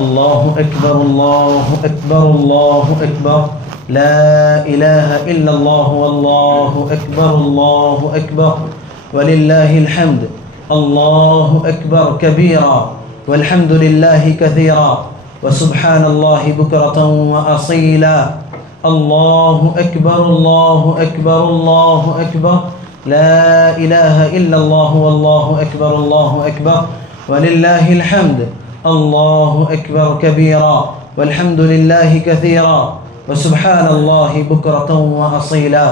الله أكبر الله أكبر الله أكبر لا إله إلا الله والله أكبر الله أكبر ولله الحمد. الله أكبر كبيرا والحمد لله كثيرا وسبحان الله بكرة وأصيلا. الله أكبر الله أكبر الله أكبر لا إله إلا الله والله أكبر الله أكبر ولله الحمد. الله أكبر كبيرا والحمد لله كثيرا وسبحان الله بكرة وأصيلا.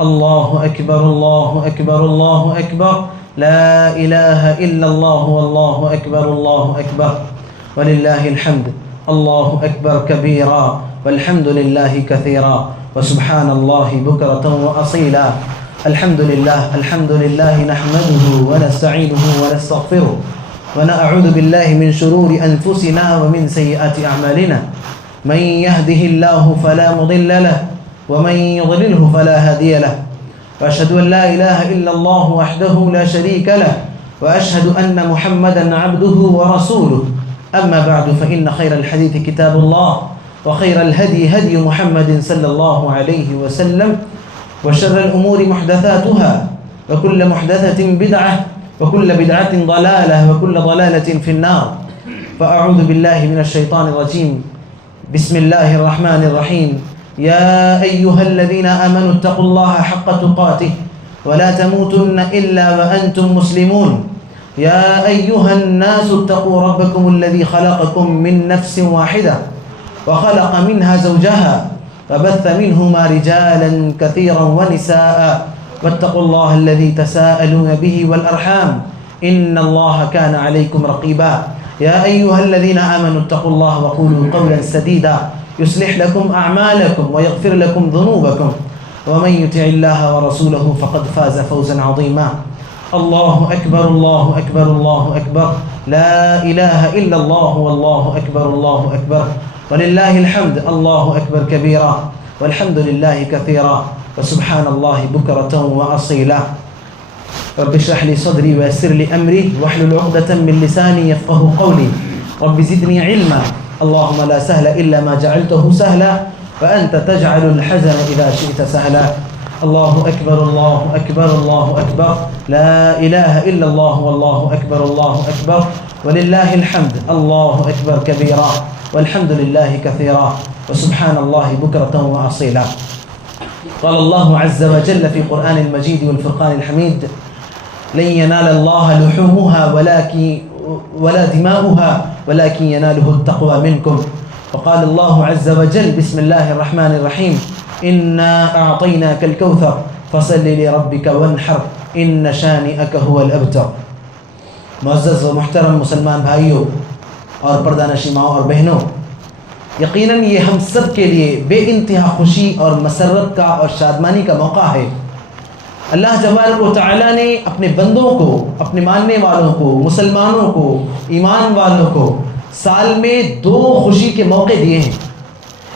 الله أكبر الله أكبر الله أكبر لا إله إلا الله والله أكبر الله أكبر ولله الحمد. الله أكبر كبيرا والحمد لله كثيرا وسبحان الله بكرة وأصيلا. الحمد لله نحمده ونستعينه ونستغفره ونعوذ بالله من شرور أنفسنا ومن سيئات أعمالنا. من يهده الله فلا مضل له ومن يضلله فلا هادي له. وأشهد أن لا إله إلا الله وحده لا شريك له وأشهد أن محمدا عبده ورسوله. أما بعد فإن خير الحديث كتاب الله وخير الهدي هدي محمد صلى الله عليه وسلم وشر الأمور محدثاتها وكل محدثة بدعة وكل بدعة ضلالة وكل ضلالة في النار. فأعوذ بالله من الشيطان الرجيم. بسم الله الرحمن الرحيم. يا أيها الذين آمنوا اتقوا الله حق تقاته ولا تموتن إلا وأنتم مسلمون. يا أيها الناس اتقوا ربكم الذي خلقكم من نفس واحدة وخلق منها زوجها وبث منهما رجالا كثيرا ونساء واتقوا الله الذي تساءلون به والأرحام إن الله كان عليكم رقيبا. يا أيها الذين آمنوا اتقوا الله وقولوا قولا سديدا يصلح لكم أعمالكم ويغفر لكم ذنوبكم ومن يطع الله ورسوله فقد فاز فوزا عظيما. الله أكبر الله أكبر الله أكبر لا إله إلا الله والله أكبر الله أكبر ولله الحمد. الله أكبر كبيرا والحمد لله كثيرا وسبحان الله بكرة وأصيلا. رب اشرح لي صدري ويسر لي أمري واحلل عقدة من لساني يفقه قولي. رب زدني علما. اللهم لا سهل إلا ما جعلته سهلا وأنت تجعل الحزن إذا شئت سهلا. الله أكبر الله أكبر الله أكبر لا إله إلا الله والله أكبر الله أكبر ولله الحمد. الله أكبر كبيرا والحمد لله كثيرا وسبحان الله بكرة وأصيلا. قال الله عز وجل في القرآن المجيد والفرقان الحميد. لن ينال الله لحومها ولا دماؤها ولكن يناله التقوى منكم. وقال الله عز وجل بسم الله الرحمن الرحيم. إنا أعطيناك الكوثر فصل لربك وانحر إن شانئك هو الأبتر. معزز و محترم مسلمان بھائیوں اور پردہ نشین ماؤں اور بہنوں، یقیناً یہ ہم سب کے لیے بے انتہا خوشی اور مسرت کا اور شادمانی کا موقع ہے. اللہ تبارک و تعالیٰ نے اپنے بندوں کو، اپنے ماننے والوں کو، مسلمانوں کو، ایمان والوں کو سال میں دو خوشی کے موقع دیے ہیں.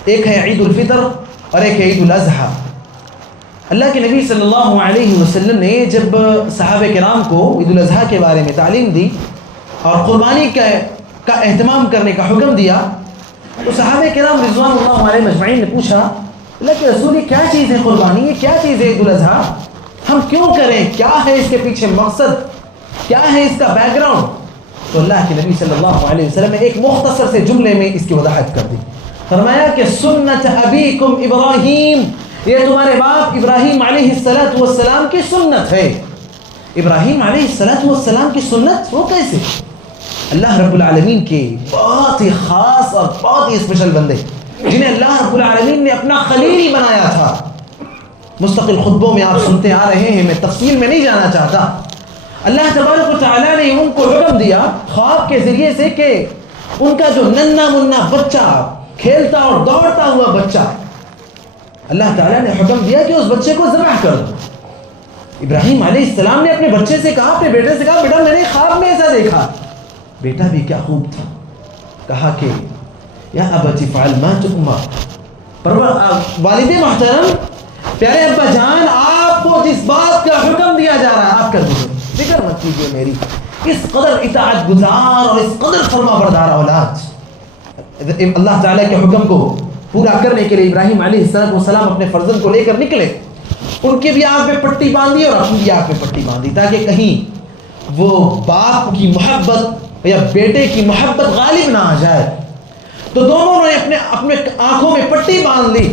ایک ہے عید الفطر اور ایک ہے عید الاضحیٰ. اللہ کے نبی صلی اللہ علیہ وسلم نے جب صحابہ کرام کو عید الاضحیٰ کے بارے میں تعلیم دی اور قربانی کا اہتمام کرنے کا حکم دیا تو صحابہ کرام رضوان اللہ علیہ مجمعین نے پوچھا اللہ کے رسول یہ کیا چیز ہے قربانی، یہ کیا چیز ہے عید الاضحیٰ، ہم کیوں کریں، کیا ہے اس کے پیچھے مقصد، کیا ہے اس کا بیک گراؤنڈ؟ تو اللہ کے نبی صلی اللہ علیہ وسلم نے ایک مختصر سے جملے میں اس کی وضاحت کر دی. فرمایا کہ سنت ابیکم ابراہیم، یہ تمہارے باپ ابراہیم علیہ السلام کی سنت ہے. ابراہیم علیہ السلام کی سنت وہ کیسے؟ اللہ رب العالمین کے بہت ہی خاص اور بہت ہی اسپیشل بندے جنہیں اللہ رب العالمین نے اپنا خلیل ہی بنایا تھا. مستقل خطبوں میں آپ سنتے آ رہے ہیں، میں تفصیل میں نہیں جانا چاہتا. اللہ تبارک و تعالیٰ نے ان کو حکم دیا خواب کے ذریعے سے کہ ان کا جو ننھا منا بچہ، کھیلتا اور دوڑتا ہوا بچہ، اللہ تعالیٰ نے حکم دیا کہ اس بچے کو ذبح کر دو. ابراہیم علیہ السلام نے اپنے بچے سے کہا، اپنے بیٹے سے کہا بیٹا میں نے خواب میں ایسا دیکھا. بیٹا بھی کیا خوب تھا، کہا کہ یا ابت افعل ما تؤمر. والد محترم، پیارے ابا جان، آپ کو جس بات کا حکم دیا جا رہا ہے آپ کر دیجیے، فکر مت کیجیے میری. اس قدر اطاعت گزار اور اس قدر فرما بردار اولاد اللہ تعالیٰ کے حکم کو پورا کرنے کے لیے ابراہیم علیہ السلام اپنے فرزند کو لے کر نکلے. ان کی بھی آنکھ میں پٹی باندھی اور اپنی بھی آنکھ میں پٹی باندھی تاکہ کہیں وہ باپ کی محبت یا بیٹے کی محبت غالب نہ آ جائے. تو دونوں نے اپنے آنکھوں میں پٹی باندھ لی.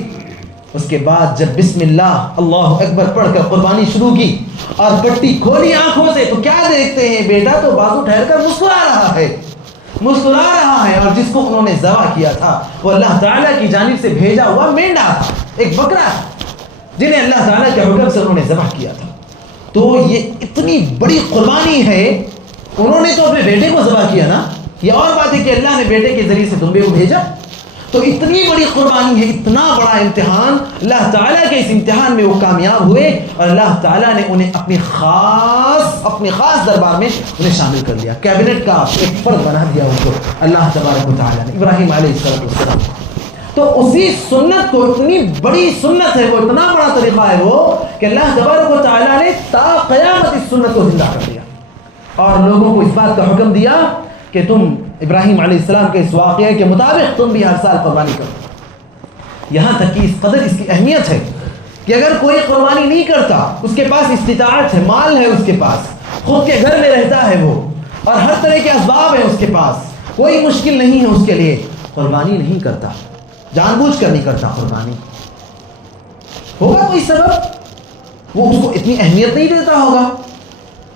اس کے بعد جب بسم اللہ اللہ اکبر پڑھ کر قربانی شروع کی اور پٹی کھولی آنکھوں سے تو کیا دیکھتے ہیں؟ بیٹا تو بازو ٹھہر کر مسکرا رہا ہے اور جس کو انہوں نے ذبح کیا تھا وہ اللہ تعالیٰ کی جانب سے بھیجا ہوا مینڈا تھا، ایک بکرا جنہیں اللہ تعالیٰ کے حکم سے انہوں نے ذبح کیا تھا. تو یہ اتنی بڑی قربانی ہے. انہوں نے تو اپنے بیٹے کو ذبح کیا نا، یہ اور بات ہے کہ اللہ نے بیٹے کے ذریعے سے تمہیں کو بھیجا. تو اتنی بڑی قربانی ہے، اتنا بڑا امتحان. اللہ تعالیٰ کے اس امتحان میں وہ کامیاب ہوئے اور اللہ تعالیٰ نے انہیں اپنے خاص دربار میں انہیں شامل کر لیا. کیبنٹ کا ایک فرد بنا دیا ان کو اللہ تبارک و تعالیٰ نے، ابراہیم علیہ السلام. تو اسی سنت کو، اتنی بڑی سنت ہے وہ، اتنا بڑا طریقہ ہے وہ کہ اللہ تبارک و تعالیٰ نے تا قیامت اس سنت کو زندہ کر دیا اور لوگوں کو اس بات کا حکم دیا کہ تم ابراہیم علیہ السلام کے اس واقعے کے مطابق تم بھی ہر سال قربانی کرو. یہاں تک کہ اس قدر اس کی اہمیت ہے کہ اگر کوئی قربانی نہیں کرتا، اس کے پاس استطاعت ہے، مال ہے اس کے پاس، خود کے گھر میں رہتا ہے وہ اور ہر طرح کے اسباب ہیں اس کے پاس، کوئی مشکل نہیں ہے اس کے لیے، قربانی نہیں کرتا، جان بوجھ کر نہیں کرتا قربانی، ہوگا کوئی سبب، وہ اس کو اتنی اہمیت نہیں دیتا ہوگا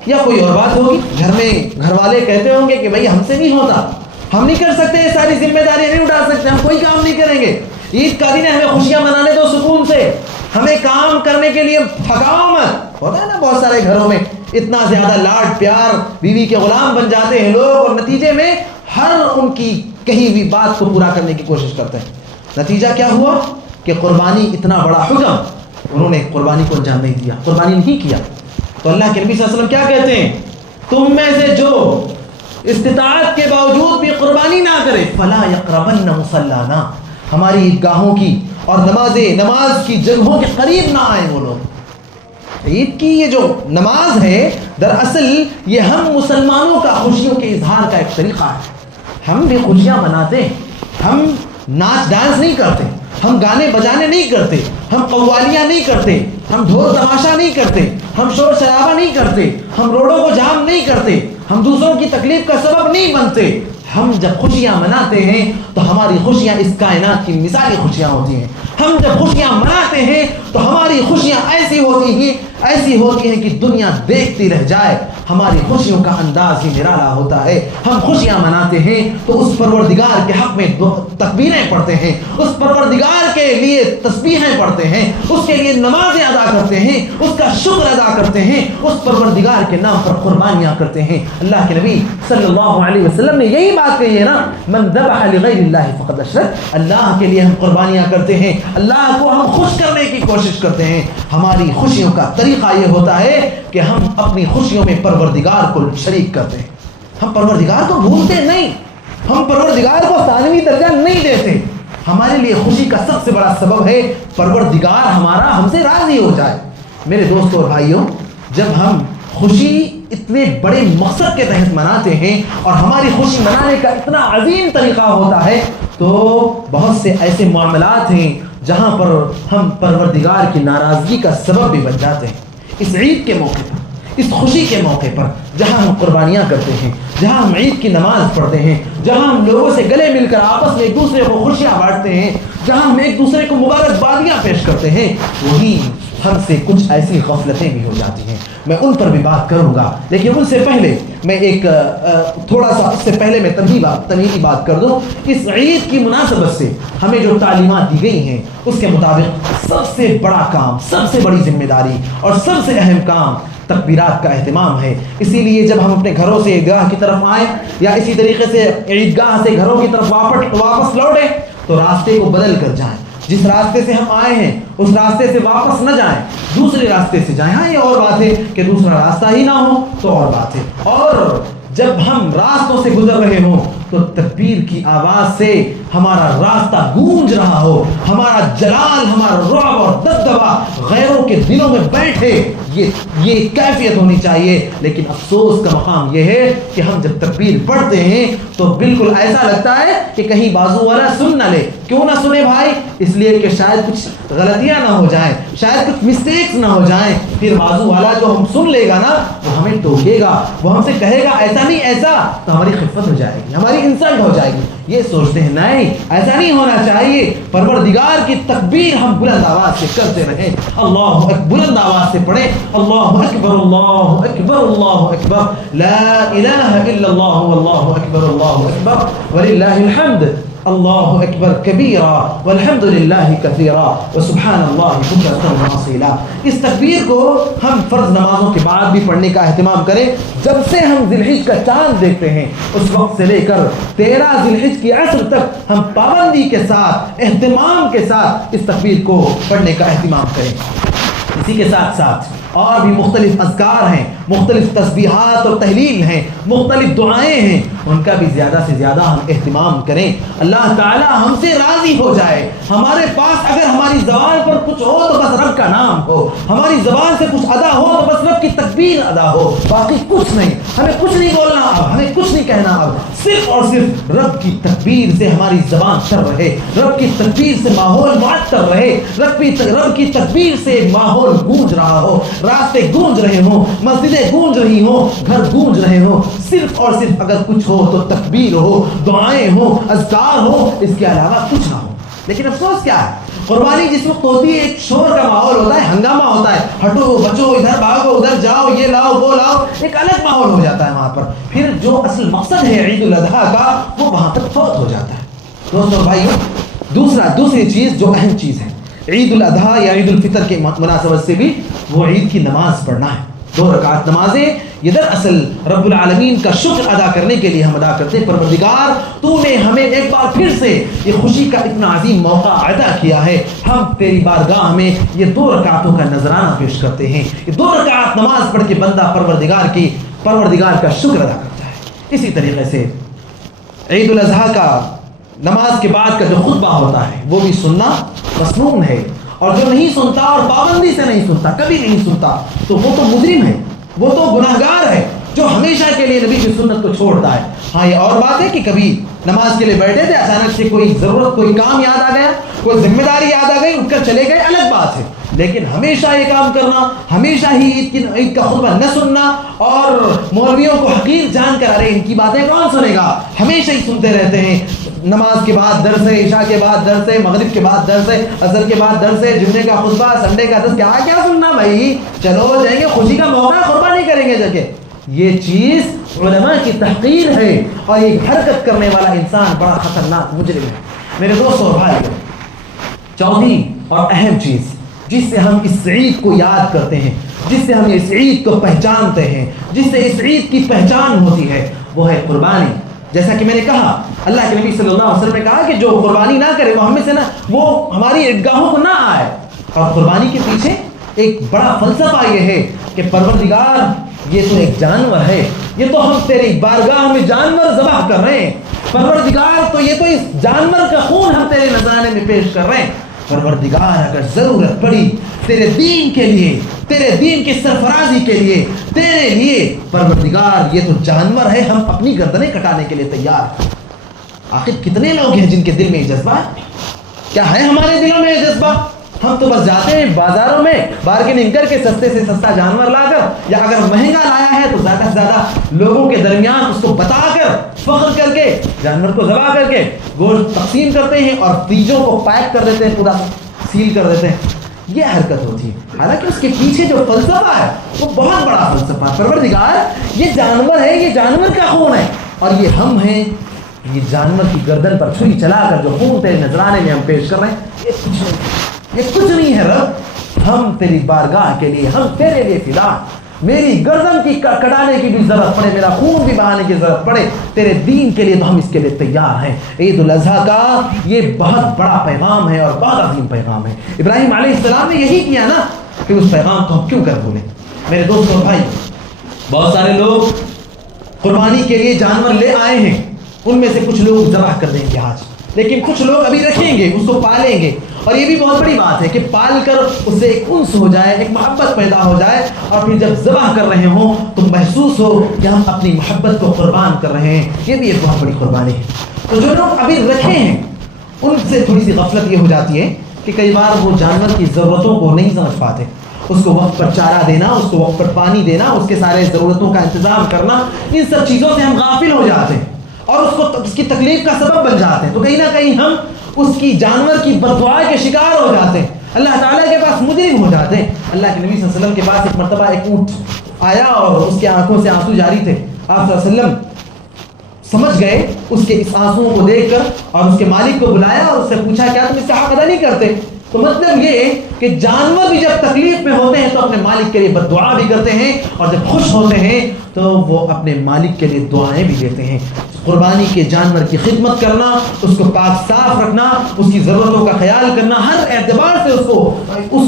یا کوئی اور بات ہوگی. گھر میں گھر والے کہتے ہوں گے کہ بھائی ہم سے نہیں ہوتا، ہم نہیں کر سکتے، یہ ساری ذمہ داریاں نہیں اٹھا سکتے، ہم کوئی کام نہیں کریں گے. عید کا دن ہے، ہمیں خوشیاں منانے دو سکون سے، ہمیں کام کرنے کے لیے تھکاؤ مت. ہوتا ہے نا بہت سارے گھروں میں اتنا زیادہ لاڈ پیار، بیوی کے غلام بن جاتے ہیں لوگ اور نتیجے میں ہر ان کی کہیں بھی بات کو پورا کرنے کی کوشش کرتے ہیں. نتیجہ کیا ہوا کہ قربانی اتنا بڑا حکم، انہوں نے قربانی کو انجام نہیں دیا، قربانی نہیں کیا. تو اللہ کے نبی صلی اللہ علیہ وسلم کیا کہتے ہیں؟ تم میں سے جو استطاعت کے باوجود بھی قربانی نہ کرے فلا یقربن مصلانا، ہماری عیدگاہوں کی اور نماز کی جگہوں کے قریب نہ آئے وہ لوگ. عید کی یہ جو نماز ہے دراصل یہ ہم مسلمانوں کا خوشیوں کے اظہار کا ایک طریقہ ہے. ہم بھی خوشیاں مناتے ہیں، ہم ناچ ڈانس نہیں کرتے، ہم گانے بجانے نہیں کرتے، ہم قوالیاں نہیں کرتے، ہم ڈھول تماشا نہیں کرتے، ہم شور شرابہ نہیں کرتے، ہم روڈوں کو جام نہیں کرتے، ہم دوسروں کی تکلیف کا سبب نہیں بنتے. ہم جب خوشیاں مناتے ہیں تو ہماری خوشیاں اس کائنات کی مثالی خوشیاں ہوتی ہیں. ہم جب خوشیاں مناتے ہیں تو ہماری خوشیاں ایسی ہوتی ہیں کہ دنیا دیکھتی رہ جائے. ہماری خوشیوں کا انداز ہی نرالا ہوتا ہے. ہم خوشیاں مناتے ہیں تو اس پروردگار کے حق میں تکبیریں پڑھتے ہیں، اس پروردگار کے لیے تسبیحیں پڑھتے ہیں، اس کے لیے نمازیں ادا کرتے ہیں، اس کا شکر ادا کرتے ہیں، اس پروردگار کے نام پر قربانیاں کرتے ہیں. اللہ کے نبی صلی اللہ علیہ وسلم نے یہی بات کہی ہے نا، من ذبح لغیر اللہ فقد اشرک. اللہ کے لیے ہم قربانیاں کرتے ہیں، اللہ کو ہم خوش کرنے کی کوشش کرتے ہیں. ہماری خوشیوں کا طریقہ یہ ہوتا ہے کہ ہم اپنی خوشیوں میں پروردگار کو شریک کرتے ہیں. ہم پروردگار کو بھولتے نہیں، ہم پروردگار کو ثانوی درجہ نہیں دیتے. ہمارے لیے خوشی کا سب سے بڑا سبب ہے پروردگار ہمارا ہم سے راضی ہو جائے. میرے دوستوں اور بھائیوں، جب ہم خوشی اتنے بڑے مقصد کے تحت مناتے ہیں اور ہماری خوشی منانے کا اتنا عظیم طریقہ ہوتا ہے تو بہت سے ایسے معاملات ہیں جہاں پر ہم پروردگار کی ناراضگی کا سبب بھی بن جاتے ہیں. اس عید کے موقع پر، اس خوشی کے موقع پر جہاں ہم قربانیاں کرتے ہیں، جہاں ہم عید کی نماز پڑھتے ہیں، جہاں ہم لوگوں سے گلے مل کر آپس میں ایک دوسرے کو خوشیاں بانٹتے ہیں، جہاں ہم ایک دوسرے کو مبارکبادیاں پیش کرتے ہیں، وہی ہم سے کچھ ایسی غفلتیں بھی ہو جاتی ہیں. میں ان پر بھی بات کروں گا، لیکن ان سے پہلے میں ایک تھوڑا سا اس سے پہلے میں تمہیدی بات کر دوں. اس عید کی مناسبت سے ہمیں جو تعلیمات دی گئی ہیں اس کے مطابق سب سے بڑا کام، سب سے بڑی ذمہ داری اور سب سے اہم کام تکبیرات کا اہتمام ہے. اسی لیے جب ہم اپنے گھروں سے عیدگاہ کی طرف آئیں یا اسی طریقے سے عیدگاہ سے گھروں کی طرف واپس لوٹیں تو راستے کو بدل کر جائیں. جس راستے سے ہم آئے ہیں اس راستے سے واپس نہ جائیں، دوسرے راستے سے جائیں. ہاں یہ اور بات ہے کہ دوسرا راستہ ہی نہ ہو تو اور بات ہے. اور جب ہم راستوں سے گزر رہے ہوں تو تکبیر کی آواز سے ہمارا راستہ گونج رہا ہو، ہمارا جلال، ہمارا رعب اور دبدبا غیروں کے دلوں میں بیٹھے، یہ کیفیت ہونی چاہیے۔ لیکن افسوس کا مقام یہ ہے کہ ہم جب تکبیر پڑھتے ہیں تو بالکل ایسا لگتا ہے کہ کہیں بازو والا سن نہ لے۔ کیوں نہ سنے بھائی؟ اس لیے کہ شاید کچھ غلطیاں نہ ہو جائیں، شاید کچھ مسٹیکس نہ ہو جائیں، پھر بازو والا جو ہم سن لے گا نا وہ ہمیں ٹوکے گا، وہ ہم سے کہے گا ایسا نہیں ایسا، تو ہماری خفت ہو جائے گی، ہماری انسلٹ ہو جائے گی۔ یہ سوچتے ہیں نہیں، ایسا نہیں ہونا چاہیے، پروردگار کی تکبیر ہم بلند آواز سے کرتے رہیں، اللہ اکبر بلند آواز سے پڑھیں، اللہ اکبر اللہ اکبر اللہ اکبر، لا الہ الا اللہ واللہ اکبر اللہ اکبر وللہ الحمد، اللہ اکبر کبیرا والحمد للہ کثیرا وسبحان اللہ بکرۃ واصیلا۔ اس تکبیر کو ہم فرض نمازوں کے بعد بھی پڑھنے کا اہتمام کریں۔ جب سے ہم ذی الحجہ کا چاند دیکھتے ہیں اس وقت سے لے کر 13 ذی الحجہ کی عصر تک ہم پابندی کے ساتھ، اہتمام کے ساتھ اس تکبیر کو پڑھنے کا اہتمام کریں۔ اسی کے ساتھ ساتھ اور بھی مختلف اذکار ہیں، مختلف تسبیحات اور تحلیل ہیں، مختلف دعائیں ہیں، ان کا بھی زیادہ سے زیادہ ہم اہتمام کریں۔ اللہ تعالی ہم سے راضی ہو جائے، ہمارے پاس اگر ہماری زبان پر کچھ ہو تو بس رب کا نام ہو، ہماری زبان سے کچھ ادا ہو تو بس رب کی تکبیر ادا ہو، باقی کچھ نہیں، ہمیں کچھ نہیں بولنا، اب ہمیں کچھ نہیں کہنا، اب صرف اور صرف رب کی تکبیر سے ہماری زبان تر رہے، رب کی تکبیر سے ماحول معطر رہے، رب کی تکبیر سے ماحول گونج رہا ہو، راستے گونج رہے ہوں، مسجدیں گونج رہی ہوں، گھر گونج رہے ہوں، صرف اور صرف اگر کچھ ہو تو تکبیر ہو، دعائیں ہوں، اذکار ہو، اس کے علاوہ کچھ نہ ہو۔ لیکن افسوس کیا ہے، قربانی جس وقت ہوتی ہے ایک شور کا ماحول ہوتا ہے، ہنگامہ ہوتا ہے، ہٹو بچو، ادھر بھاگو، ادھر جاؤ، یہ لاؤ وہ لاؤ، ایک الگ ماحول ہو جاتا ہے وہاں پر، پھر جو اصل مقصد ہے عید الاضحیٰ کا وہ وہاں تک فوت ہو جاتا ہے۔ دوستوں بھائیوں، دوسری چیز جو اہم چیز ہے عید الاضحیٰ یا عید الفطر کے مناسبت سے بھی، وہ عید کی نماز پڑھنا ہے۔ 2 رکعت نمازیں یہ دراصل رب العالمین کا شکر ادا کرنے کے لیے ہم ادا کرتے ہیں۔ پروردگار تو نے ہمیں ایک بار پھر سے یہ خوشی کا اتنا عظیم موقع عطا کیا ہے، ہم تیری بارگاہ میں یہ 2 رکعتوں کا نذرانہ پیش کرتے ہیں۔ یہ 2 رکعت نماز پڑھ کے بندہ پروردگار کا شکر ادا کرتا ہے۔ اسی طریقے سے عید الاضحیٰ کا نماز کے بعد کا جو خطبہ ہوتا ہے وہ بھی سننا مسنون ہے، اور جو نہیں سنتا اور پابندی سے نہیں سنتا، کبھی نہیں سنتا، تو وہ تو مجرم ہے، وہ تو گناہگار ہے جو ہمیشہ کے لیے نبی کی سنت کو چھوڑتا ہے۔ ہاں یہ اور بات ہے کہ کبھی نماز کے لیے بیٹھے تھے، اچانک سے کوئی ضرورت، کوئی کام یاد آ گیا، کوئی ذمہ داری یاد آ گئی، اٹھ کر چلے گئے، الگ بات ہے۔ لیکن ہمیشہ یہ کام کرنا، ہمیشہ ہی عید کا خطبہ نہ سننا، اور مولویوں کو حقیر جان کر ارے ان کی باتیں کون سنے گا، ہمیشہ ہی سنتے رہتے ہیں، نماز کے بعد درس ہے، عشاء کے بعد درس ہے، مغرب کے بعد درس ہے، عصر کے بعد درس ہے، جمعے کا خطبہ، سنڈے کا درس، کیا سننا بھائی، چلو جائیں گے، خوشی کا موقع ہے، خطبہ نہیں کریں گے جا کے۔ یہ چیز علماء کی تحقیر ہے، اور یہ حرکت کرنے والا انسان بڑا خطرناک مجرم ہے۔ میرے دوستوں اور بھائی، چوتھی اور اہم چیز جس سے ہم اس عید کو یاد کرتے ہیں، جس سے ہم اس عید کو پہچانتے ہیں، جس سے اس عید کی پہچان ہوتی ہے، وہ ہے قربانی۔ جیسا کہ میں نے کہا، اللہ کے نبی صلی اللہ علیہ وسلم نے کہا کہ جو قربانی نہ کرے وہ ہم میں سے نہ، وہ ہماری عیدگاہوں کو نہ آئے۔ اور قربانی کے پیچھے ایک بڑا فلسفہ یہ ہے کہ پروردگار یہ تو ایک جانور ہے، یہ تو ہم تیری بارگاہ میں جانور ذبح کر رہے ہیں، پروردگار تو یہ تو اس جانور کا خون ہم تیرے نذرانے میں پیش کر رہے ہیں۔ پروردگار اگر ضرورت پڑی تیرے دین کے لیے، تیرے دین کی سرفرازی کے لیے، تیرے لیے، پروردگار یہ تو جانور ہے، ہم اپنی گردنیں کٹانے کے لیے تیار ہیں۔ آخر کتنے لوگ ہیں جن کے دل میں یہ جذبہ ہے؟ کیا ہے ہمارے دلوں میں یہ جذبہ؟ ہم تو بس جاتے ہیں بازاروں میں بارگیننگ کر کے سستے سے سستا جانور لا کر، یا اگر مہنگا لایا ہے تو زیادہ سے زیادہ لوگوں کے درمیان اس کو بتا کر، فخر کر کے، جانور کو ذبح کر کے گوشت تقسیم کرتے ہیں اور فریجوں کو پیک کر دیتے ہیں، پورا سیل کر دیتے ہیں۔ یہ حرکت ہوتی ہے، حالانکہ اس کے پیچھے جو فلسفہ ہے وہ بہت بڑا فلسفہ ہے۔ پروردگار یہ جانور ہے، یہ جانور کا خون ہے، اور یہ ہم ہیں، یہ جانور کی گردن پر چھری چلا کر جو خون تیرے نذرانے میں ہم پیش کر رہے ہیں، یہ کچھ نہیں، یہ کچھ نہیں ہے رب، ہم تیری بارگاہ کے لیے، ہم تیرے لیے فدا، میری گردن کی کٹانے کی بھی ضرورت پڑے، میرا خون بھی بہانے کی ضرورت پڑے، تیرے دین کے لیے تو ہم اس کے لیے تیار ہیں۔ عید الاضحیٰ کا یہ بہت بڑا پیغام ہے اور بہت عظیم پیغام ہے۔ ابراہیم علیہ السلام نے یہی کیا نا، کہ اس پیغام کو ہم کیوں کر بھولیں؟ میرے دوستوں بھائی، بہت سارے لوگ قربانی کے لیے جانور لے آئے ہیں، ان میں سے کچھ لوگ ذبح کر دیں گے آج، لیکن کچھ لوگ ابھی رکھیں گے، اس کو پالیں گے. اور یہ بھی بہت بڑی بات ہے کہ پال کر اس سے ایک انس ہو جائے، ایک محبت پیدا ہو جائے، اور پھر جب ذبح کر رہے ہوں تو محسوس ہو کہ ہم اپنی محبت کو قربان کر رہے ہیں. یہ بھی ایک بہت بڑی قربانی ہے. تو جو لوگ ابھی رکھے ہیں ان سے تھوڑی سی غفلت یہ ہو جاتی ہے کہ کئی بار وہ جانور کی ضرورتوں کو نہیں سمجھ پاتے. اس کو وقت پر چارہ دینا، اس کو وقت پر پانی دینا، اس کے سارے ضرورتوں کا انتظام کرنا، ان سب چیزوں سے ہم غافل ہو جاتے ہیں اور اس کی تکلیف کا سبب بن جاتے ہیں. تو کہیں نہ کہیں ہم اس کی جانور کی بددعا کے شکار ہو جاتے ہیں، اللہ تعالیٰ کے پاس مجرم ہو جاتے ہیں. اللہ کے نبی صلی اللہ علیہ وسلم کے پاس ایک مرتبہ ایک اونٹ آیا اور اس کے آنکھوں سے آنسو جاری تھے. آپ صلی اللہ علیہ وسلم سمجھ گئے اس کے اس آنسوؤں کو دیکھ کر اور اس کے مالک کو بلایا اور اس سے پوچھا کیا تم اس کا حق ادا نہیں کرتے؟ تو مطلب یہ کہ جانور بھی جب تکلیف میں ہوتے ہیں تو اپنے مالک کے لیے بد دعا بھی کرتے ہیں، اور جب خوش ہوتے ہیں تو وہ اپنے مالک کے لیے دعائیں بھی دیتے ہیں. قربانی کے جانور کی خدمت کرنا، اس کو پاک صاف رکھنا، اس کی ضرورتوں کا خیال کرنا، ہر اعتبار سے اس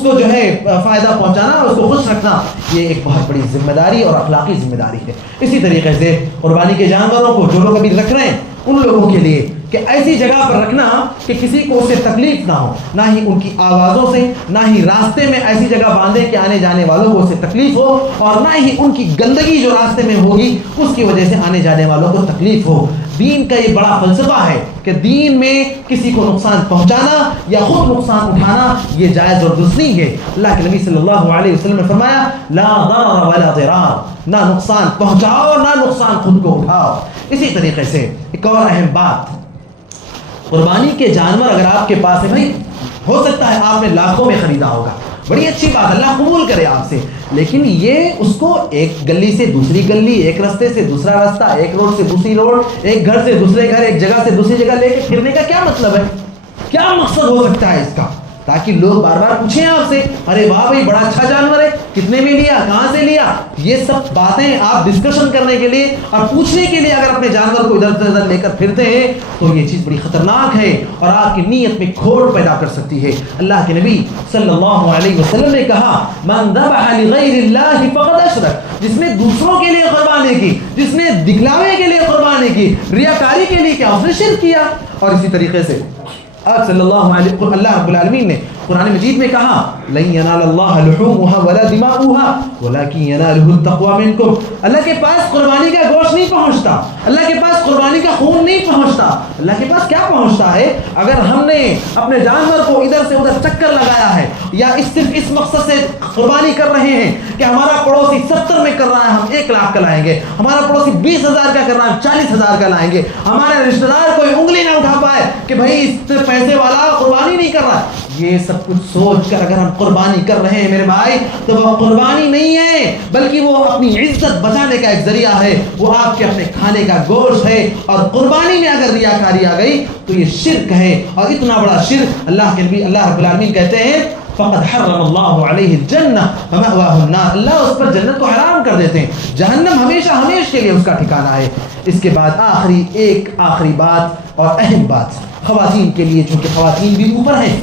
کو جو ہے فائدہ پہنچانا، اس کو خوش رکھنا، یہ ایک بہت بڑی ذمہ داری اور اخلاقی ذمہ داری ہے. اسی طریقے سے قربانی کے جانوروں کو جو لوگ ابھی رکھ رہے ہیں ان لوگوں کے لیے کہ ایسی جگہ پر رکھنا کہ کسی کو اسے تکلیف نہ ہو، نہ ہی ان کی آوازوں سے، نہ ہی راستے میں ایسی جگہ باندھے کہ آنے جانے والوں کو اسے تکلیف ہو، اور نہ ہی ان کی گندگی جو راستے میں ہوگی اس کی وجہ سے آنے جانے والوں کو تکلیف ہو. دین کا یہ بڑا فلسفہ ہے کہ دین میں کسی کو نقصان پہنچانا یا خود نقصان اٹھانا یہ جائز اور درست نہیں ہے. اللہ کے نبی صلی اللہ علیہ وسلم نے فرمایا لا ضرر ولا ضرار، نہ نقصان پہنچاؤ نہ نقصان خود کو اٹھاؤ. اسی طریقے سے ایک اور اہم بات، قربانی کے جانور اگر آپ کے پاس ہے، بھائی ہو سکتا ہے آپ نے لاکھوں میں خریدا ہوگا، بڑی اچھی بات، اللہ قبول کرے آپ سے، لیکن یہ اس کو ایک گلی سے دوسری گلی، ایک راستے سے دوسرا راستہ، ایک روڈ سے دوسری روڈ، ایک گھر سے دوسرے گھر، ایک جگہ سے دوسری جگہ لے کے پھرنے کا کیا مطلب ہے؟ کیا مقصد ہو سکتا ہے اس کا؟ تاکہ لوگ بار بار پوچھیں آپ سے ارے واہ بھائی بڑا اچھا جانور ہے، کتنے میں لیا، کہاں سے لیا؟ یہ سب باتیں آپ ڈسکشن کرنے کے لیے اور پوچھنے کے لیے اگر اپنے جانور کو ادھر سے ادھر لے کر پھرتے ہیں تو یہ چیز بڑی خطرناک ہے اور آپ کی نیت میں کھوٹ پیدا کر سکتی ہے. اللہ کے نبی صلی اللہ علیہ وسلم نے کہا من ذبح لغیر اللہ فقد اشرک، جس نے دوسروں کے لیے قربانی کی، جس نے دکھلاوے کے لیے قربانی کی، ریاکاری کے لیے کیا، اس نے شرک کیا. اور اسی طریقے سے آپ صلی اللہ رب العالمین نے قرآن مجید میں کہا لن ینال اللہ لحومها ولا دماؤها ولكن يناله التقوى منكم. اللہ کے پاس قربانی کا گوشت نہیں پہنچتا، اللہ کے پاس قربانی کا خون نہیں پہنچتا. اللہ کے پاس کیا پہنچتا ہے؟ اگر ہم نے اپنے جانور کو ادھر سے ادھر چکر لگایا ہے یا صرف اس مقصد سے قربانی کر رہے ہیں کہ ہمارا پڑوسی 70 میں کر رہا ہے ہم 1 لاکھ کا لائیں گے، ہمارا پڑوسی 20,000 کا کر رہا ہے ہم 40,000 کا لائیں گے، ہمارے رشتہ دار کوئی انگلی نہ اٹھا پائے کہ بھائی اس سے پیسے والا قربانی نہیں کر رہا، یہ سب کچھ سوچ کر اگر ہم قربانی کر رہے ہیں میرے بھائی تو وہ قربانی نہیں ہے بلکہ وہ اپنی عزت بچانے کا ایک ذریعہ ہے، وہ آپ کے اپنے کھانے کا گوشت ہے. اور قربانی میں اگر ریاکاری آ گئی تو یہ شرک ہے، اور اتنا بڑا شرک اللہ کے نبی اللہ رب العالمین کہتے ہیں فقد حرم اللہ علیہ الجنہ ومأواہ النار، اللہ اس پر جنت کو حرام کر دیتے ہیں، جہنم ہمیشہ ہمیشہ کے لیے اس کا ٹھکانہ ہے. اس کے بعد آخری بات اور اہم بات خواتین کے لیے، چونکہ خواتین بھی اوپر ہیں،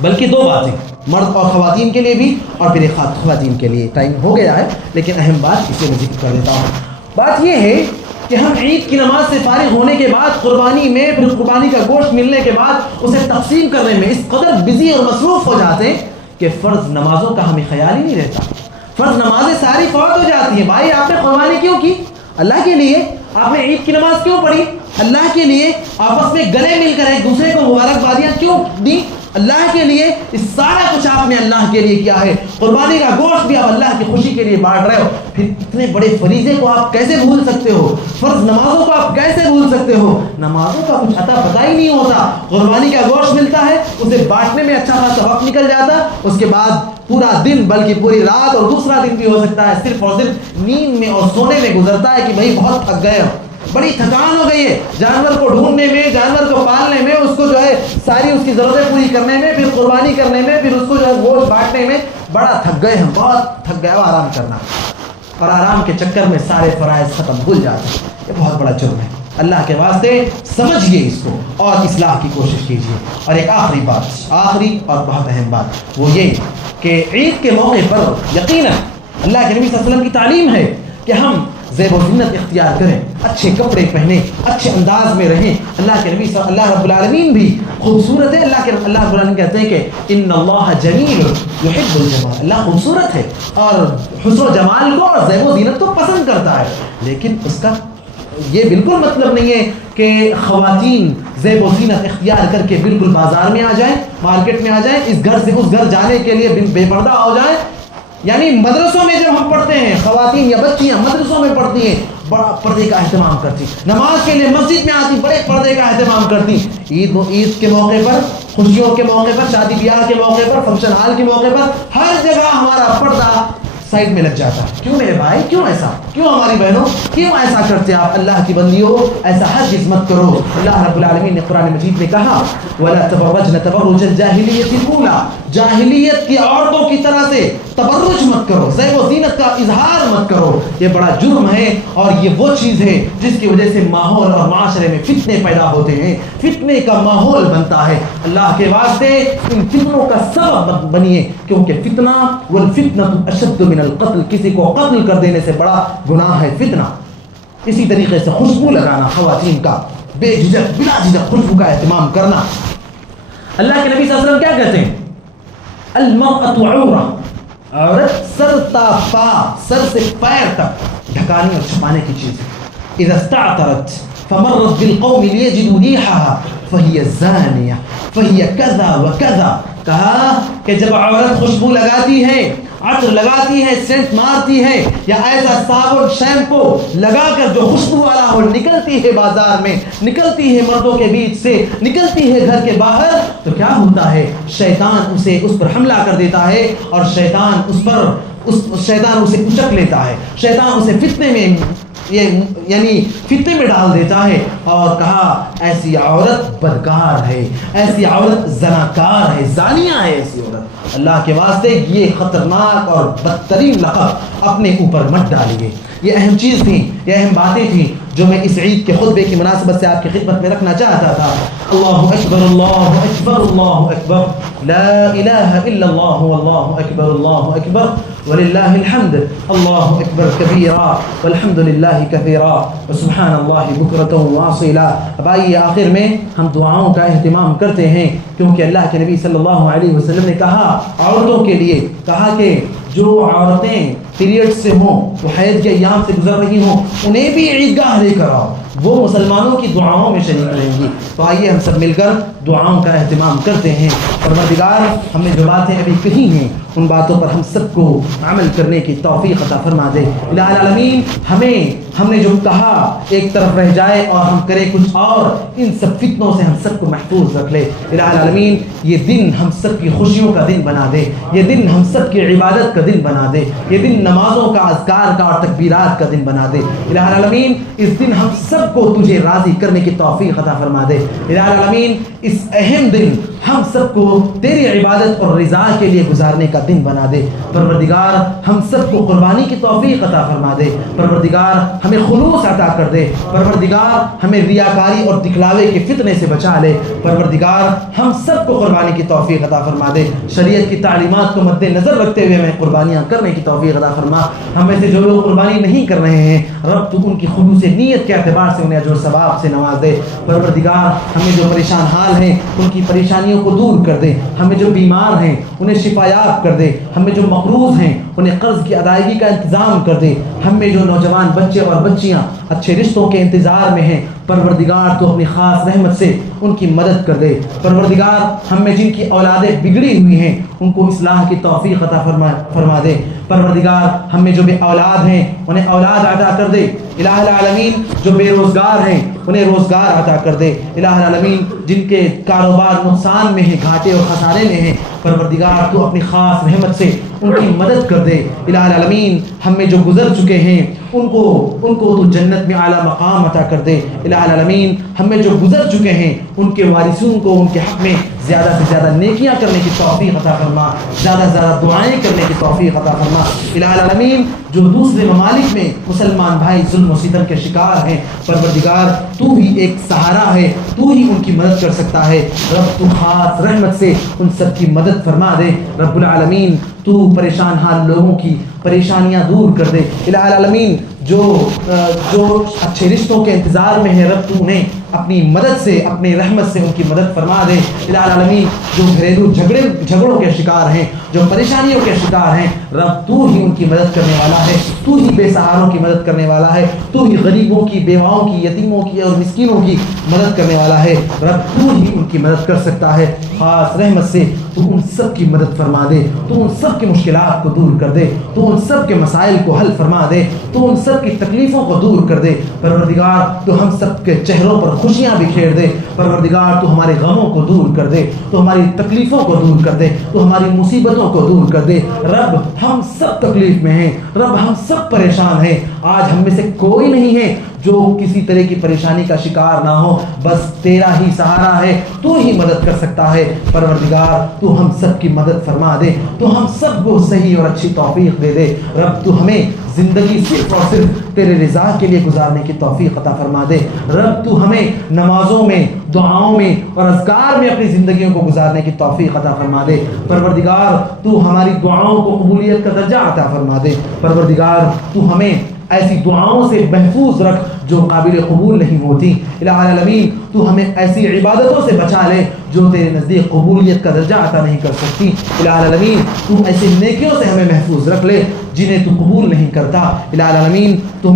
بلکہ 2 باتیں مرد اور خواتین کے لیے بھی اور پھر ایک خواتین کے لیے. ٹائم ہو گیا ہے لیکن اہم بات اسے میں ذکر کر دیتا ہوں. بات یہ ہے کہ ہم عید کی نماز سے فارغ ہونے کے بعد قربانی میں پھر قربانی کا گوشت ملنے کے بعد اسے تقسیم کرنے میں اس قدر بزی اور مصروف ہو جاتے ہیں کہ فرض نمازوں کا ہمیں خیال ہی نہیں رہتا. فرض نمازیں ساری فوت ہو جاتی ہیں. بھائی آپ نے قربانی کیوں کی؟ اللہ کے لیے. آپ نے عید کی نماز کیوں پڑھی؟ اللہ کے لیے. آپس میں گلے مل کر ایک دوسرے کو مبارکبادیاں کیوں دی؟ اللہ کے لیے. اس سارا کچھ آپ نے اللہ کے لیے کیا ہے. قربانی کا گوشت بھی آپ اللہ کی خوشی کے لیے بانٹ رہے ہو. پھر اتنے بڑے فریضے کو آپ کیسے بھول سکتے ہو؟ فرض نمازوں کو آپ کیسے بھول سکتے ہو؟ نمازوں کا کچھ عطا پتہ ہی نہیں ہوتا. قربانی کا گوشت ملتا ہے، اسے بانٹنے میں اچھا خاصا وقت نکل جاتا، اس کے بعد پورا دن بلکہ پوری رات اور دوسرا دن بھی ہو سکتا ہے صرف اور صرف نیند میں اور سونے میں گزرتا ہے کہ بھائی بہت تھک گئے ہو، بڑی تھکان ہو گئی ہے، جانور کو ڈھونڈنے میں، جانور کو پالنے میں، اس کو جو ہے ساری اس کی ضرورتیں پوری کرنے میں، پھر قربانی کرنے میں، پھر اس کو جو ہے گوشت بانٹنے میں بڑا تھک گئے ہم، بہت تھک گئے ہو. آرام کرنا، اور آرام کے چکر میں سارے فرائض ختم بھول جاتے ہیں. یہ بہت بڑا جرم ہے. اللہ کے واسطے سمجھیے اس کو اور اصلاح کی کوشش کیجیے. اور ایک آخری اور بہت اہم بات وہ یہ کہ عید کے موقع پر یقیناً اللہ کے نبی صلی اللہ علیہ وسلم کی تعلیم ہے کہ ہم زیب و زینت اختیار کریں، اچھے کپڑے پہنیں، اچھے انداز میں رہیں. اللہ کے نبی اللہ رب العالمین بھی خوبصورت ہے. اللہ رب العالمین کہتے ہیں کہ ان اللہ جمیل یحب الجمال، اللہ خوبصورت ہے اور حسن و جمال کو اور زیب و زینت کو پسند کرتا ہے. لیکن اس کا یہ بالکل مطلب نہیں ہے کہ خواتین زیب و زینت اختیار کر کے بالکل بازار میں آ جائیں، مارکیٹ میں آ جائیں، اس گھر سے اس گھر جانے کے لیے بے پردہ ہو جائیں. یعنی مدرسوں میں جب ہم پڑھتے ہیں، خواتین یا بچیاں مدرسوں میں پڑھتی ہیں، بڑا پردے کا اہتمام کرتی، نماز کے لیے مسجد میں آتی، بڑے پردے کا اہتمام کرتی. عید کے موقع پر، خوشیوں کے موقع پر، شادی بیاہ کے موقع پر، فنکشن ہال کے موقع پر، ہر جگہ ہمارا پردہ سائڈ میں لگ جاتا ہے. کیوں میرے بھائی، کیوں ایسا، کیوں ہماری بہنوں، کیوں ایسا کرتے آپ؟ اللہ کی بندیوں ایسا ہرگز مت کرو. اللہ رب العالمین نے قرآن مجید میں کہا وَلَا تَبَرَّجْنَ تَبَرُّجَ الْجَاهِلِيَّةِ الْأُولَىٰ، جاہلیت کی عورتوں کی طرح سے تبرج مت کرو، زیب و زینت کا اظہار مت کرو. یہ بڑا جرم ہے اور یہ وہ چیز ہے جس کی وجہ سے ماحول اور معاشرے میں فتنے پیدا ہوتے ہیں، فتنے کا ماحول بنتا ہے. اللہ کے واسطے ان فتنوں کا سبب بنیے، کیونکہ فتنہ والفتنة اشد من القتل، کسی کو قتل کر دینے سے بڑا گناہ ہے فتنہ. اسی طریقے سے خوشبو لگانا، خواتین کا بے جھجک بلا جھجک خوشبو کا اہتمام کرنا. اللہ کے نبی صلی اللہ علیہ وسلم کیا کہتے ہیں؟ المرأة عورہ، عورت سر تا پا، سر سے پیر تک ڈھکانے اور چھپانے کی چیز ہے. اذا استعطرت فمرت بالقوم ليجدوا ريحها فهي زانیہ فهي كذا وكذا. کہا کہ جب عورت خوشبو لگاتی ہے، عطر لگاتی ہے، سینٹ مارتی ہے، یا ایسا صابن شیمپو لگا کر جو خوشبو والا ہو نکلتی ہے بازار میں، نکلتی ہے مردوں کے بیچ سے، نکلتی ہے گھر کے باہر، تو کیا ہوتا ہے؟ شیطان اس پر حملہ کر دیتا ہے اور شیطان اسے اچک لیتا ہے، شیطان اسے فتنے میں یعنی فتنے میں ڈال دیتا ہے. اور کہا ایسی عورت بدکار ہے، ایسی عورت زناکار ہے، زانیہ ہے ایسی عورت. اللہ کے واسطے یہ خطرناک اور بدترین لقب اپنے اوپر مت ڈالیے. یہ اہم چیز تھی، یہ اہم باتیں تھیں جو میں اس عید کے خطبے کی مناسبت سے آپ کی خدمت میں رکھنا چاہتا تھا. اللہ اکبر، اللہ اکبر، اللہ اکبر، لا الہ الا اللہ، واللہ اکبر، اللہ اکبر وللہ الحمد، اللہ اکبر کبیرا والحمد للہ کثیرا وسبحان اللہ بکرۃ واصیلا. اب آئیے آخر میں ہم دعاؤں کا اہتمام کرتے ہیں، کیونکہ اللہ کے نبی صلی اللہ علیہ وسلم نے کہا عورتوں کے لیے، کہا کہ جو عورتیں پیریڈ سے ہوں، جو حیض کے ایام سے گزر رہی ہوں، انہیں بھی عیدگاہ لے کر آؤ، وہ مسلمانوں کی دعاؤں میں شریک رہیں گی. تو آئیے ہم سب مل کر دعاؤں کا اہتمام کرتے ہیں. پروردگار ہم نے جو باتیں ابھی کہی ہیں ان باتوں پر ہم سب کو عمل کرنے کی توفیق عطا فرما دے. الہ العالمین ہم نے جو کہا ایک طرف رہ جائے اور ہم کریں کچھ اور، ان سب فتنوں سے ہم سب کو محفوظ رکھ لے. الہ العالمین یہ دن ہم سب کی خوشیوں کا دن بنا دے، یہ دن ہم سب کی عبادت کا دن بنا دے، یہ دن نمازوں کا، اذکار کا اور تکبیرات کا دن بنا دے. الہ العالمین اس دن ہم سب کو تجھے راضی کرنے کی توفیق عطا فرما دے. الہ العالمین اس اہم دن ہم سب کو تیری عبادت اور رضا کے لیے گزارنے کا دن بنا دے. پروردگار ہم سب کو قربانی کی توفیق عطا فرما دے. پروردگار ہمیں خلوص عطا کر دے. پروردگار ہمیں ریاکاری اور دکھلاوے کے فتنے سے بچا لے. پروردگار ہم سب کو قربانی کی توفیق عطا فرما دے. شریعت کی تعلیمات کو مد نظر رکھتے ہوئے ہمیں قربانیاں کرنے کی توفیق عطا فرما. ہم میں سے جو لوگ قربانی نہیں کر رہے ہیں، رب تو ان کی خلوص نیت کے اعتبار سے انہیں اجر و ثواب سے نواز دے. پروردگار ہمیں جو پریشان حال ہیں ان کی پریشانیوں کو دور کر دے. ہمیں جو بیمار ہیں انہیں شفا یاب کر دے. ہمیں جو مقروض ہیں انہیں قرض کی ادائیگی کا انتظام کر دے. ہمیں جو نوجوان بچے اور بچیاں اچھے رشتوں کے انتظار میں ہیں، پروردگار تو اپنی خاص رحمت سے ان کی مدد کر دے. پروردگار ہم میں جن کی اولادیں بگڑی ہوئی ہیں ان کو اصلاح کی توفیق عطا فرما دے. پروردگار ہم میں جو بے اولاد ہیں انہیں اولاد عطا کر دے. الہ العالمین جو بے روزگار ہیں انہیں روزگار عطا کر دے. الہ العالمین جن کے کاروبار نقصان میں ہیں، گھاٹے اور خسارے میں ہیں، پروردگار تو اپنی خاص رحمت سے ان کی مدد کر دے. الہ العالمین ہم میں جو گزر چکے ہیں ان کو تو جنت میں اعلیٰ مقام عطا کر دے. الہ العالمین ہم میں جو گزر چکے ہیں ان کے وارثوں کو ان کے حق میں زیادہ سے زیادہ نیکیاں کرنے کی توفیق عطا فرما، زیادہ سے زیادہ دعائیں کرنے کی توفیق عطا فرما. الہ العالمین جو دوسرے ممالک میں مسلمان بھائی ظلم و ستم کے شکار ہیں، پروردگار تو ہی ایک سہارا ہے، تو ہی ان کی مدد کر سکتا ہے. رب تو خاص رحمت سے ان سب کی مدد فرما دے. رب العالمین تو پریشان حال لوگوں کی پریشانیاں دور کر دے. الہ العالمین جو اچھے رشتوں کے انتظار میں ہے رب تو انہیں اپنی مدد سے اپنی رحمت سے ان کی مدد فرما دے الہ العالمین۔ جو گھریلو جھگڑوں کے شکار ہیں، جو پریشانیوں کے شکار ہیں، رب تو ہی ان کی مدد کرنے والا ہے، تو ہی بے سہاروں کی مدد کرنے والا ہے، تو ہی غریبوں کی، بیواؤں کی، یتیموں کی اور مسکینوں کی مدد کرنے والا ہے، رب تو ہی ان کی مدد کر سکتا ہے۔ خاص رحمت سے تو ان سب کی مدد فرما دے، تو ان سب کی مشکلات کو دور کر دے، تو ان سب کے مسائل کو حل فرما دے، تو ان سب کی تکلیفوں کو دور کر دے پروردگار۔ تو ہم سب کے چہروں پر خوشیاں بکھیر دے پروردگار، تو ہمارے غموں کو دور کر دے، تو ہماری تکلیفوں کو دور کر دے، تو ہماری مصیبتوں کو دور کر دے۔ رب ہم سب تکلیف میں ہیں، رب ہم سب پریشان ہیں، آج ہم میں سے کوئی نہیں ہے جو کسی طرح کی پریشانی کا شکار نہ ہو، بس تیرا ہی سہارا ہے، تو ہی مدد کر سکتا ہے پروردگار۔ تو ہم سب کی مدد فرما دے، تو ہم سب کو صحیح اور اچھی توفیق دے دے رب۔ تو ہمیں زندگی صرف اور صرف تیرے رضا کے لیے گزارنے کی توفیق عطا فرما دے رب۔ تو ہمیں نمازوں میں، دعاؤں میں اور اذکار میں اپنی زندگیوں کو گزارنے کی توفیق عطا فرما دے پروردگار۔ تو ہماری دعاؤں کو قبولیت کا درجہ عطا فرما دے پروردگار۔ تو ہمیں ایسی دعاؤں سے محفوظ رکھ جو قابل قبول نہیں ہوتی الہ العالمین۔ تو ہمیں ایسی عبادتوں سے بچا لے جو تیرے نزدیک قبولیت کا درجہ عطا نہیں کر سکتی الہ العالمین۔ تو ایسی نیکیوں سے ہمیں محفوظ رکھ لے جنہیں تو قبول نہیں کرتا الہ العالمین۔ تو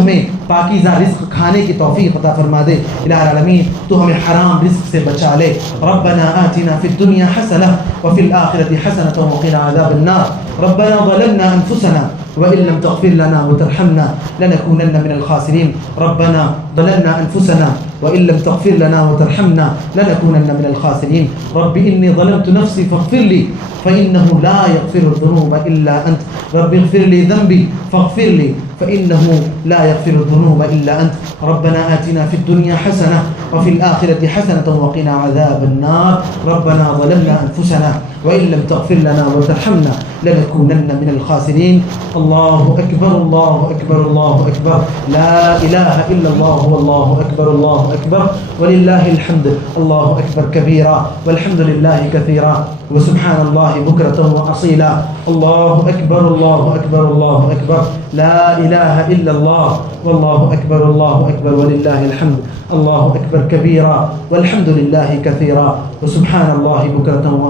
ہمیں پاکیزہ رزق کھانے کی توفیق عطا فرما دے الہ العالمین۔ تو ہمیں حرام رزق سے بچا لے۔ ربنا آتنا فی الدنیا حسنہ وفی الآخرة حسنة وقنا عذاب النار۔ ربنا ظلمنا انفسنا وإن لم تغفر لنا وترحمنا لنكونن من الخاسرين۔ ربنا ظلمنا أنفسنا وإن لم تغفر لنا وترحمنا لنكونن من الخاسرين۔ رب إني ظلمت نفسي فاغفر لي فإنه لا يغفر الذنوب إلا أنت۔ رب اغفر لي ذنبي فاغفر لي فإنه لا يغفر الذنوب إلا أنت۔ ربنا آتنا في الدنيا حسنة وفي الآخرة حسنة وقنا عذاب النار۔ ربنا ظلمنا أنفسنا وإن لم تغفر لنا وترحمنا لنكونن من الخاسرين۔ الله أكبر الله أكبر الله أكبر، لا إله إلا الله والله أكبر الله أكبر ولله الحمد۔ الله أكبر كبيرا والحمد لله كثيرا وسبحان الله بكرة وأصيلا۔ الله أكبر الله أكبر الله أكبر، لا إله إلا الله والله أكبر الله أكبر ولله الحمد۔ الله أكبر كبيرا والحمد لله كثيرا وسبحان الله بكرة